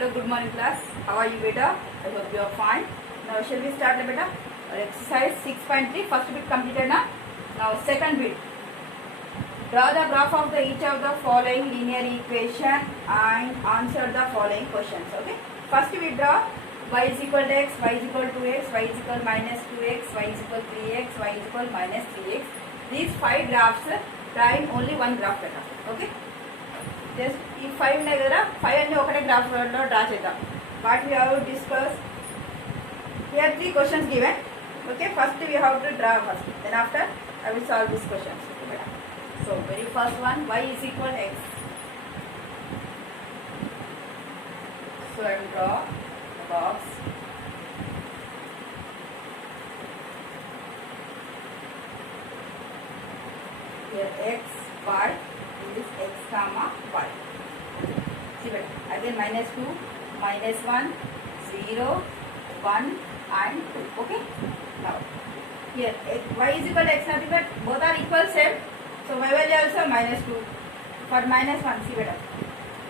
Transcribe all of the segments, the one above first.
Hello, good morning class. How are you beta? I hope you are fine. Now shall we start beta? Exercise 6.3 first bit completed na. Now second bit. Draw the graph of each of the following linear equation and answer the following questions. Okay. First we draw y is equal to x, y is equal to x, y is equal minus 2x, y is equal 3x, y is equal minus 3x. These 5 graphs drawing only one graph beta. Okay. Just ఈ 5 ఉన్నాయి కదా 5 అన్ని ఒకటే graph లో draw చేద్దాం. What we have discuss here 3 questions given. Okay, first we have to draw first, then after I will solve this questions. So very first one, y is equal to x. So I will draw a box. Here x, y, this x comma y. See better. Again minus 2, minus 1, 0, 1 and 2. Okay. Now here y is equal to x, nothing but both are equal same. So y value also minus 2. For minus 1, see better.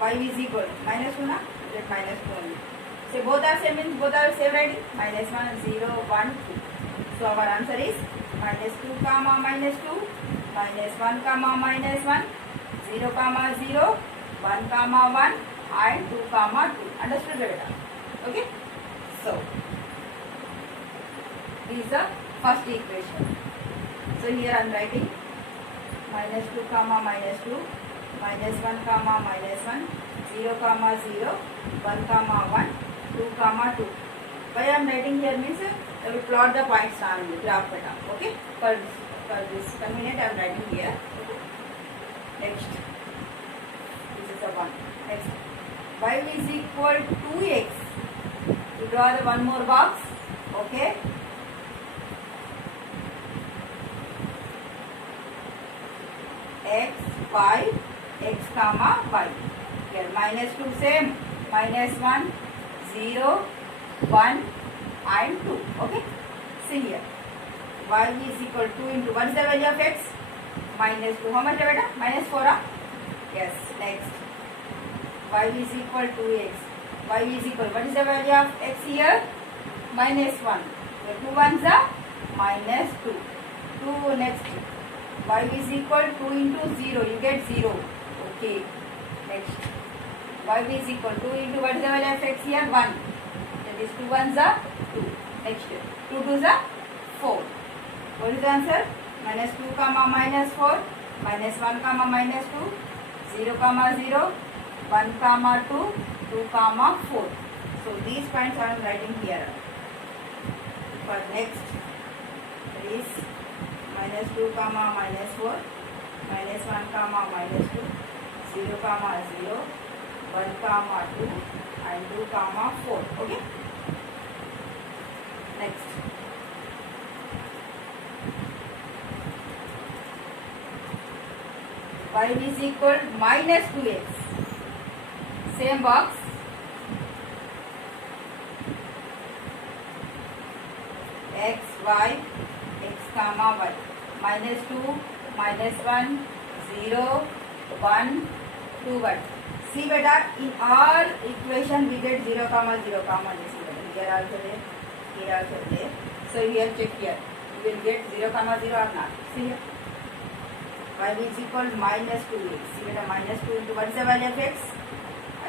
Y is equal minus 2 na, let minus 2 only. So both are same means both are same writing. Minus 1, 0, 1, 2. So our answer is minus 2 comma minus 2, minus 1 comma minus 1, 0 comma 0, 1 comma 1 and 2 comma 2. Understood beta? Okay. So this is the first equation. So here I am writing minus 2 comma minus 2, minus 1 comma minus 1, 0 comma 0, 1 comma 1, 2 comma 2. Why I am writing here means I will plot the points on the graph beta. Okay. For this convenient I am writing here. Okay. Next, this is the one. Next, y is equal to 2x. You draw the one more box. Okay. X, y, x comma y. Here minus 2 same, minus 1, 0, 1 and 2. Okay. See here. Y is equal to 2 into, what is the value of x? Minus 2. How much beta? Minus 4. Yes. Next, y is equal to x. Y is equal, what is the value of x here? Minus 1. The 2 ones are minus 2. 2 next. Y is equal to 2 into 0. You get 0. Okay. Next, y is equal to 2 into, what is the value of x here? 1. That is 2 ones are 2. Next, 2 twos are 4. What is the answer? Minus 2 comma minus 4, minus 1 comma minus 2, 0 comma 0, 1 comma 2, 2 comma 4. So these points I am writing here. For next is minus 2 comma minus 4, minus 1 comma minus 2, 0 comma 0, 1 comma 2 and 2 comma 4. Okay. Next, y is equal minus 2x. Same box. X, y, x comma y. Minus 2, minus 1, 0, 1, 2, 1. See beta, in all equation we get 0 comma 0 comma this. Here also there, here also there. So here check here. You will get 0 comma 0 or not. See here. Y is equal minus 2x. See beta, minus 2 into, what is the value of x?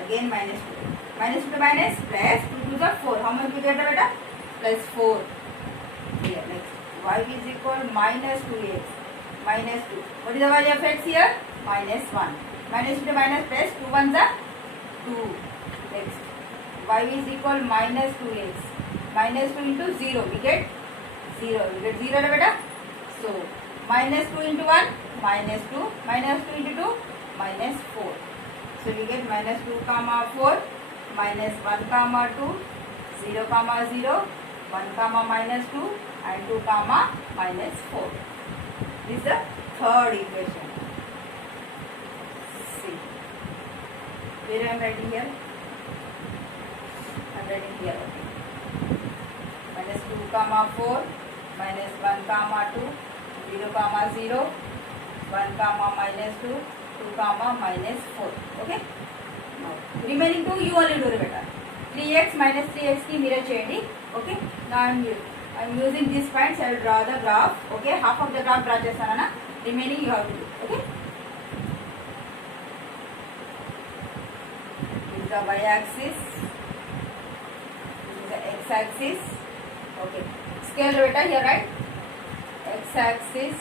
Again minus 2. Minus 2 to minus plus 2 to the 4. How much we get beta? Plus 4. Here next, y is equal minus 2x. Minus 2. What is the value of x here? Minus 1. Minus 2 to minus plus 2 ones are 2. Next, y is equal minus 2x. Minus 2 into 0. We get 0. We get 0 beta. So minus 2 into 1, minus 2, minus 2 into 2, minus 4. So we get minus 2 comma 4, minus 1 comma 2, 0 comma 0, 1 comma minus 2 and 2 comma minus 4. This is the third equation. See. Where I am writing here? I am writing here. Okay. Minus 2 comma 4, minus 1 comma 2, 0 comma 0, 1 comma minus 2, 2 comma minus 4. Okay. Remaining 2 you only do beta. 3x minus 3x ki mirror cheyandi. Okay, now I'm using these points. I will draw the graph. Okay, half of the graph draw chestarana, remaining you have to do. Okay, this is the y axis, this is the x axis. Okay, scale beta here, right? X axis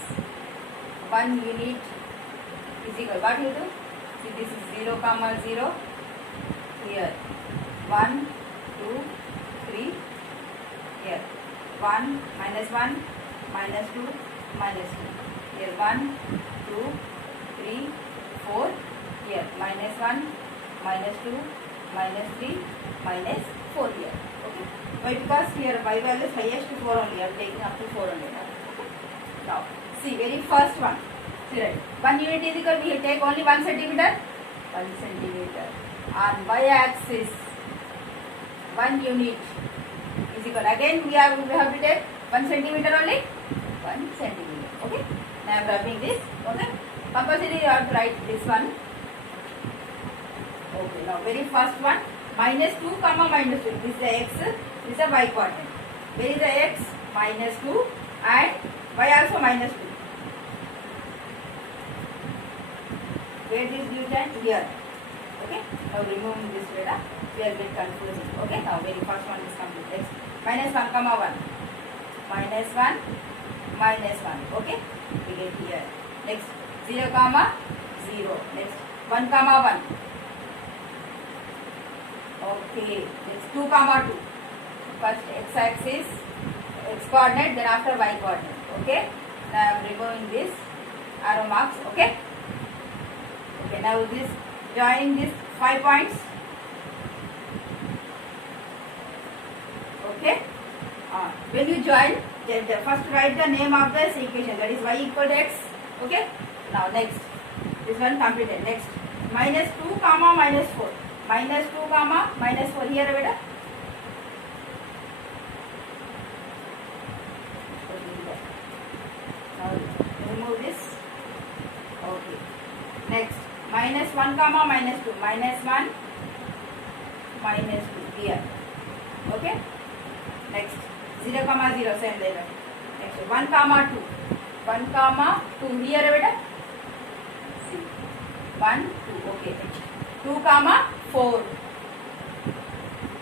1 unit is equal, what you do? See, this is 0 comma 0, here 1 2 3, here 1 minus 1 minus 2 minus 2, here 1 2 3 4, here minus 1 minus 2 minus 3 minus 4 here. Okay, why? Because here y value is highest to 4 only, I am taking up to 4 only. Okay, now see, very first one, see, right, 1 unit is equal, we take only 1 centimeter, 1 centimeter on y axis 1 unit is equal, again we have to take 1 centimeter only, 1 centimeter. Okay, now I am rubbing this. Okay, compulsory you have to write this one. Okay, now very first one, minus 2 comma minus 2, this is the x, this is the y coordinate. Where is the x? Minus 2 and y also minus 2. Where this due time? Here. Okay, now removing this data, we are get confusing. Okay, now very first one is complete. X minus 1 comma 1, minus 1 minus 1. Okay, we get here. Next 0 comma 0. Next 1 comma 1. Okay, next 2 comma 2. First x axis, x coordinate, then after y coordinate. Okay, now I am removing this arrow marks. Okay, okay, now this joining this 5 points. Okay, when you join, first write the name of this equation, that is y equal to x. Okay, now next this one completed. Next minus 2 comma minus 4, minus 2 comma minus 4 here beta. Now remove this. Okay, next minus 1 comma minus 2, minus 1 minus 2 here. Okay, next 0 comma 0, same later. Next 1 comma 2, 1 comma 2 here beta. See, 1 2. Okay, next 2 comma 4,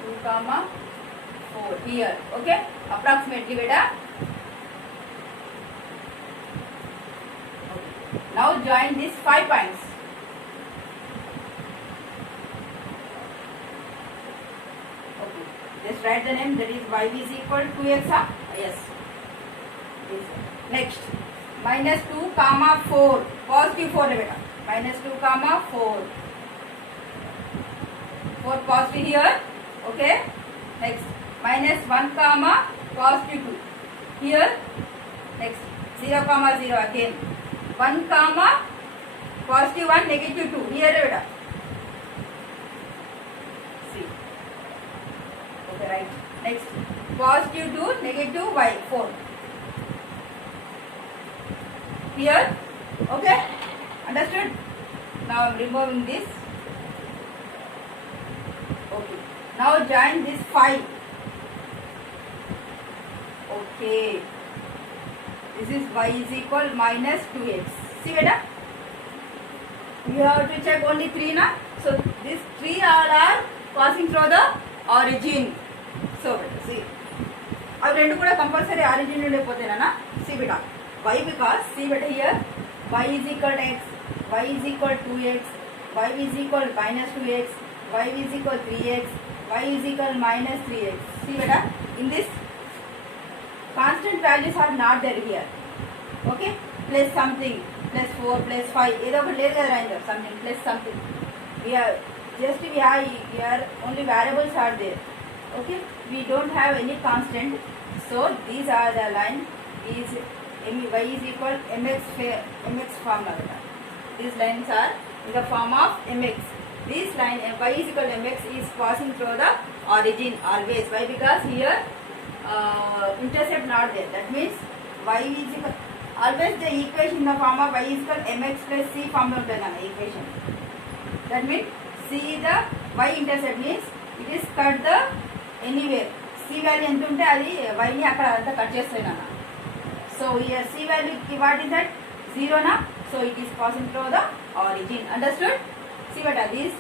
2 comma 4 here. Okay, approximately beta. Okay, now join these 5 points. Okay, just write the name, that is y is equal to 2x. Yes. Next minus 2 comma 4, positive 4 beta. Minus 2 comma 4, 4 positive here. Okay, next minus 1 comma positive 2 here. Next 0 comma 0 again, 1 comma positive 1 negative 2 here beta. See, okay, right. Next positive 2 negative y 4 here. Okay, understood? Now I am removing this. Okay, now join this 5. Okay, this is y is equal minus 2x. See beta, you have to check only 3 na, so these 3 all are passing through the origin. So beta, see, अब రెండు కూడా compulsory origin నుండి పోతేనా. See beta, why? Because see beta here y is equal to x, y is equal to 2x, y is equal minus 2x, y is equal 3x, y is equal minus 3x. See beta, in this constant values are not there here. Okay, plus something, plus 4 plus 5 ఏదో ఒకటి లేదు కదా రైండర్, something plus something. We are here only variables are there. Okay, we don't have any constant, so these are the line is y is equal mx formula. These lines are in the form of mx. This line y is equal to mx is passing through the origin always. Why? Because here intercept not there. That means y is equal, always the equation in the form of y is equal mx plus c formula equation. That means c See the y intercept means it is cut the anywhere. C value ఎంత ఉంటే అది y ని అక్కడ అంతా cut చేస్తాయి నాన్న. So here C value what is that? 0 na. So it is passing through the origin. Understood? See what are these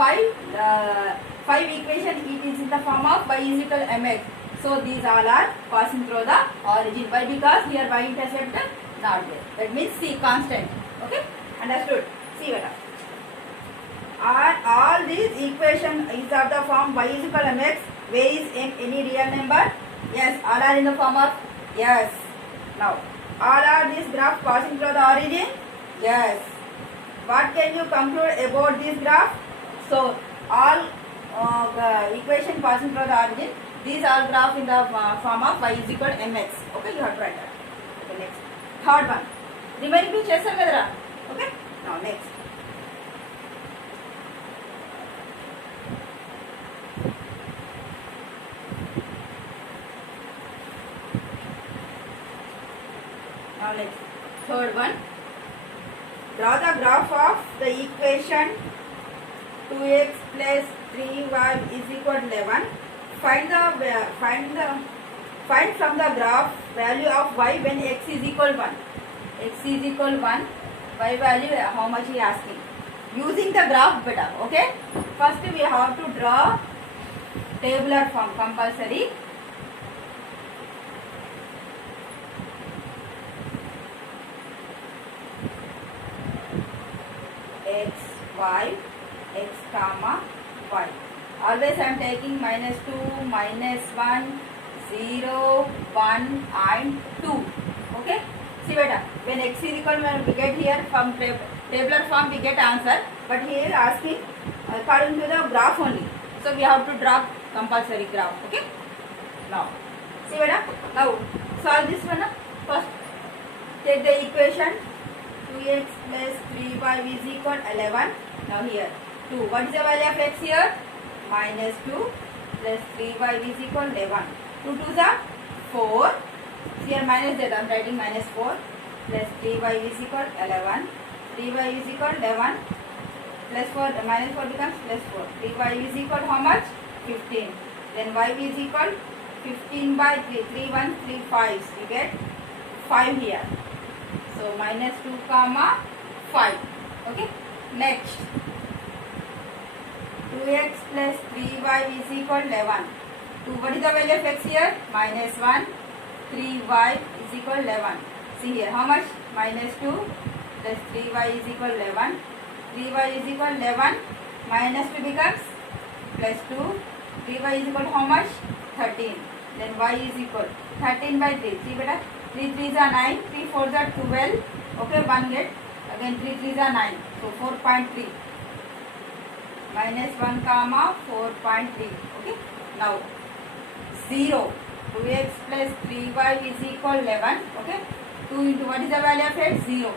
five equation. It is in the form of y is equal to mx. So these all are passing through the origin. Why? Because here y intercept not there. That means C constant. Okay? Understood? See what are. Are all these equation is of the form y is equal to mx. Where is any real number? Yes, all are in the form of yes. Now, all are these graph passing through the origin? Yes. What can you conclude about this graph? So, all the equation passing through the origin, these are graph in the form of y is equal to mx. Okay, you have to write that. Okay, next. Third one. Remaining two chesam kadara. Okay, now next. Now next, third one. Draw the graph of the equation 2x plus 3y is equal to 11. Find from the graph value of y when x is equal to 1. X is equal to 1. Y value how much he asking? Using the graph better. Okay. First we have to draw tabular form compulsory. X, y, x comma, y. Always I am taking minus 2, minus 1, 0, 1 and 2. Okay. See beta, when x is equal to we get here from tabular form we get answer. But here asking according to the graph only. So we have to draw compulsory graph. Okay. Now, see beta, now solve this one. First take the equation 2x plus 3y is equal to 11. Now here 2. What is the value of x here? Minus 2 plus 3y is equal to 11. 2 2s are 4. Here minus that I am writing minus 4 plus 3y is equal to 11. 3y is equal to 11 plus 4 minus 4 becomes plus 4. 3y is equal to how much? 15. Then y is equal 15 by 3. 3 1 3 5. We get 5 here. So minus 2 comma 5. Okay. Next 2x plus 3y is equal to 11. 2. What is the value of x here? Minus 1. 3y is equal to 11. See here how much? Minus 2 plus 3y is equal to 11. 3y is equal to 11. Minus 2 becomes plus 2. 3y is equal to how much? 13. Then y is equal 13 by 3. See beta. 3 3s are 9. 3 4s are 12. Okay, 1 get. Again 3 3s are 9. So 4.3. Minus 1 comma 4.3. Okay. Now 0. 2x plus 3y is equal 11. Okay. 2 into what is the value of x? 0.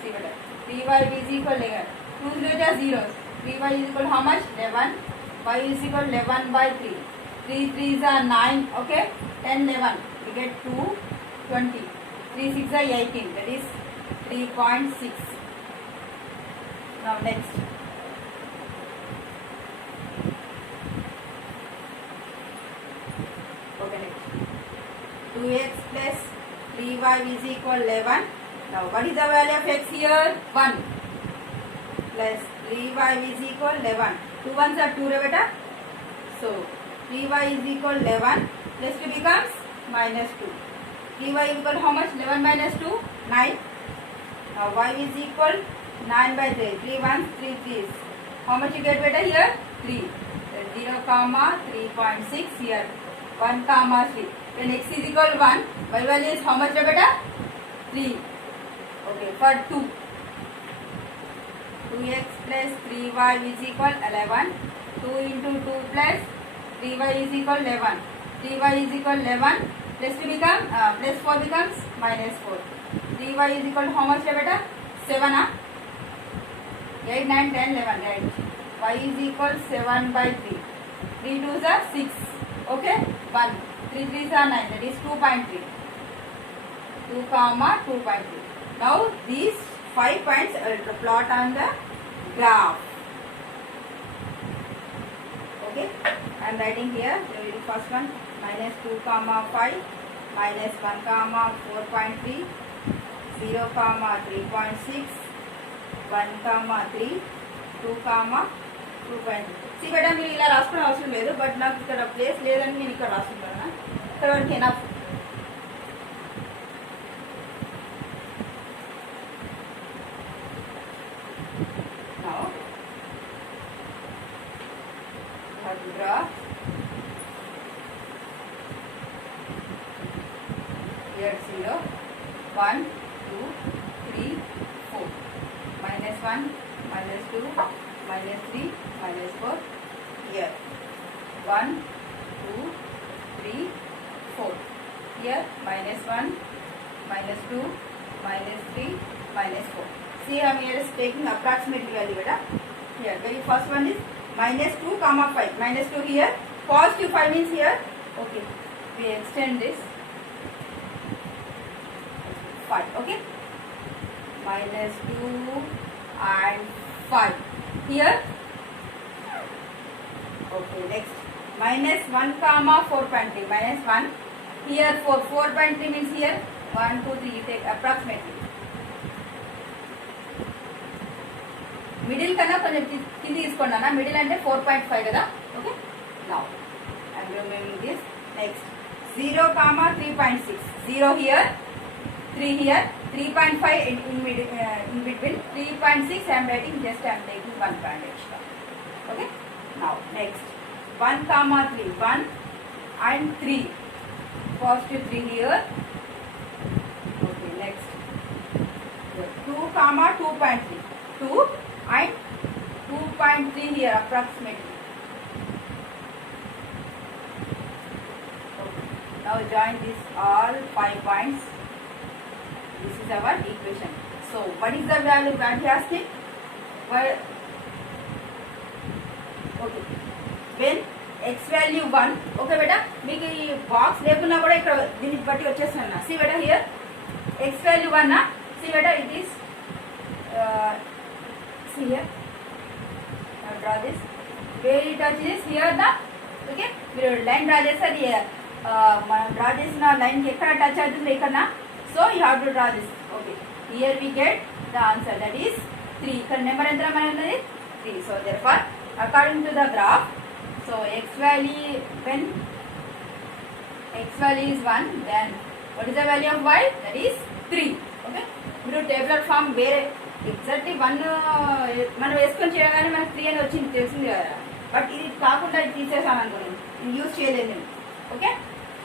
See what? 3y is equal 11. 2 zeros are zeros. 3y is equal how much? 11. Y is equal 11 by 3. 3 3s are 9. Okay. 10 11. We get 2 20. 3 6 are 18. That is 3.6. Now next. Okay, next. 2x plus 3y is equal 11. Now what is the value of x here? 1 plus 3y is equal 11. 2 1s are 2 beta. So 3y is equal 11 plus 2 becomes minus 2. 3y is equal how much? 11 minus 2? 9. Now y is equal 9 by 3. 3 1s, 3 3s. How much you get beta here? 3. Then 0 comma 3.6 here. 1 comma 3. When x is equal 1, y value is how much beta? 3. Okay, for 2. 2x plus 3y is equal 11. 2 into 2 plus 3y is equal 11. 3y is equal 11. Plus 2 become plus 4 becomes minus 4. 3y is equal to how much beta? 7. 8 9 10 11. Right. Y is equal 7 by 3. 3 2s are 6. Okay. 1. 3 3s are 9. That is 2.3. 2 comma 2.3. Now these 5 points plot on the graph. Okay, I am writing here the first one, minus 2 comma 5, minus 1 comma 4.3, 0 comma 3.6, 1 comma 3, 2 comma 2.3. सी बेटा మీరు ఇలా రాసుకునే అవసరం లేదు, but నాకు ఇక్కడ place లేదని నేను ఇక్కడ రాసుకుంటాను. ఇక్కడ వరకు enough. Now draw here 0, 1, 2, 3, 4, minus 1, minus 2, minus 3, minus 4, here 1, 2, 3, 4, here minus 1, minus 2, minus 3, minus 4. See, I am here is taking approximate value. Here very first one is minus 2 comma 5, minus 2 here, positive 5 means here. Okay, we extend this 5. Okay, minus 2 and 5 here. Okay, next minus 1 comma 4.3, minus 1 here, 4.3 means here 1, 2, 3, you take approximately. Middle కన్నా కొంచెం కింది తీసుకోండి అన్న, middle అంటే 4.5 కదా. Okay, now I'm removing this. Next 0 comma 3.6, 0 here, 3 here, 3.5 in between, 3.6 I am writing, just I am taking 1 point extra. Okay, now next 1 comma 3, 1 and 3, positive 3 here. Okay, next 2 comma 2.3, 2 and 2.3 here approximately. Okay, now join this all 5 points. This is our equation. So what is the value that he asking? Well, okay, when x value 1, okay beta, మీకు ఈ box లేకున్నా కూడా ఇక్కడ దీనికి బట్టి వచ్చేస్తున్నా. See beta here x value 1 na, see beta it is see here, now draw this, where it touches here the, okay, మీరు line draw చేస్తారు, మనం డ్రా చేసిన లైన్ కి ఎక్కడ టచ్ అవుతుంది ఇక్కడ. So you have to draw this. Okay, here we get the answer, that is 3. ఇక్కడ number ఎంత మనకి ఉన్నది 3. So therefore according to the graph, so x value, when x value is 1, then what is the value of y? That is 3. Okay, మీరు tabular form వేరే exactly 1 మనం వేసుకొని చేయగానే మనకు 3 అని వచ్చింది, తెలిసింది కదా. బట్ ఇది కాకుండా ఇది తీసేసాను అనుకోండి, నేను యూజ్ చేయలేదు నేను. ఓకే,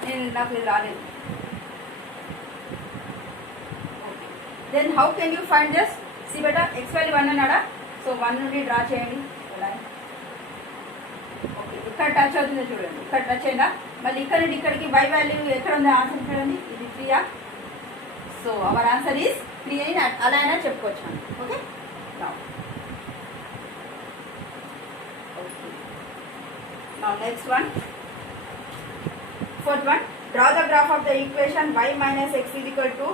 నేను నాకు ఇది రాలేదు. Then how can you find this? See beta, x value 1 అన్నాడా, సో 1 నుండి డ్రా చేయండి. ఓకే, ఇక్కడ టచ్ అవుతుందో చూడండి, ఇక్కడ టచ్ అయిందా, మళ్ళీ ఇక్కడ నుండి ఇక్కడికి y వాల్యూ ఎక్కడ ఉంది, ఆన్సర్ చూడండి, ఇది 3. సో అవర్ ఆన్సర్ ఈస్ 3 అని అలా అయినా చెప్పుకోవచ్చు మనం. Okay, now next one, fourth one, draw the graph of the equation y minus x is equal to,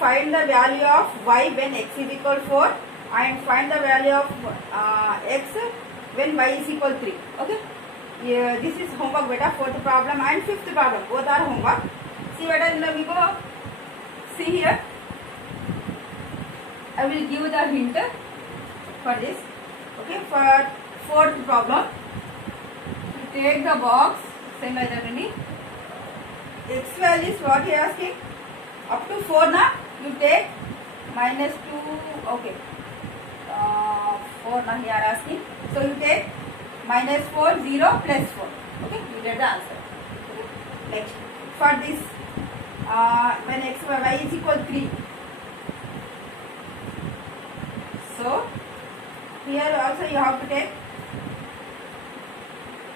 find the value of y when x is equal 4 and find the value of x when y is equal 3. Okay, this is homework beta, fourth problem and fifth problem, both are homework. See beta, we go see here, I will give the hint for this. Okay, for fourth problem, you take the box, same like that only, x value is what he is asking, up to 4 na, you take minus 2, okay, 4 na he are asking, so you take minus 4, 0 plus 4. Okay, you get the answer. Okay, next for this, when x y is equal 3, so here also you have to take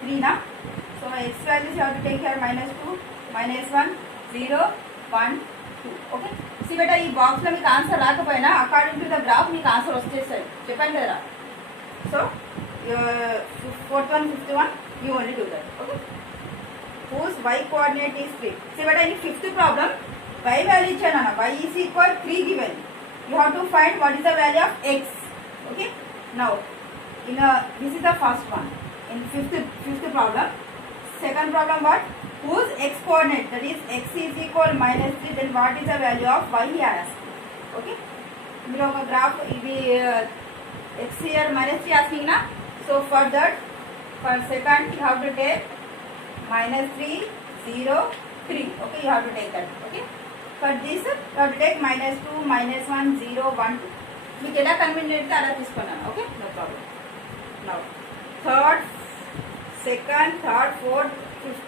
3 na, so x values you have to take here minus 2, minus 1, 0, 1, 2. Okay, see beta, ఈ box లో మీకు answer రాకపోయినా according to the graph మీకు answer వచ్చేస్తాయి, చెప్పాను కదా. So fourth one, fifth one, you only do that. Okay, whose y coordinate is 3. See beta, in fifth problem y value ఇచ్చాను, y is equal 3 given, you have to find what is the value of x. Okay, now in this is the first one. in fifth problem. Second problem, what? Whose x coordinate, that is x is equal minus 3, then what is the value of y he asked. Okay. మీరు ఒక graph ఇది x here minus 3 asking na. So for that, for second you have to take minus 3 0 3. Okay, you have to take that. Okay. For this you have to take minus 2 minus 1 0 1 2. మీకు ఎలా convenient అలా తీసుకున్నాను. Okay, no problem. Now third, second, third, fourth, fifth.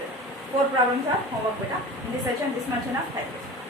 4 problems are homework beta. In this session, this much enough. Thank you.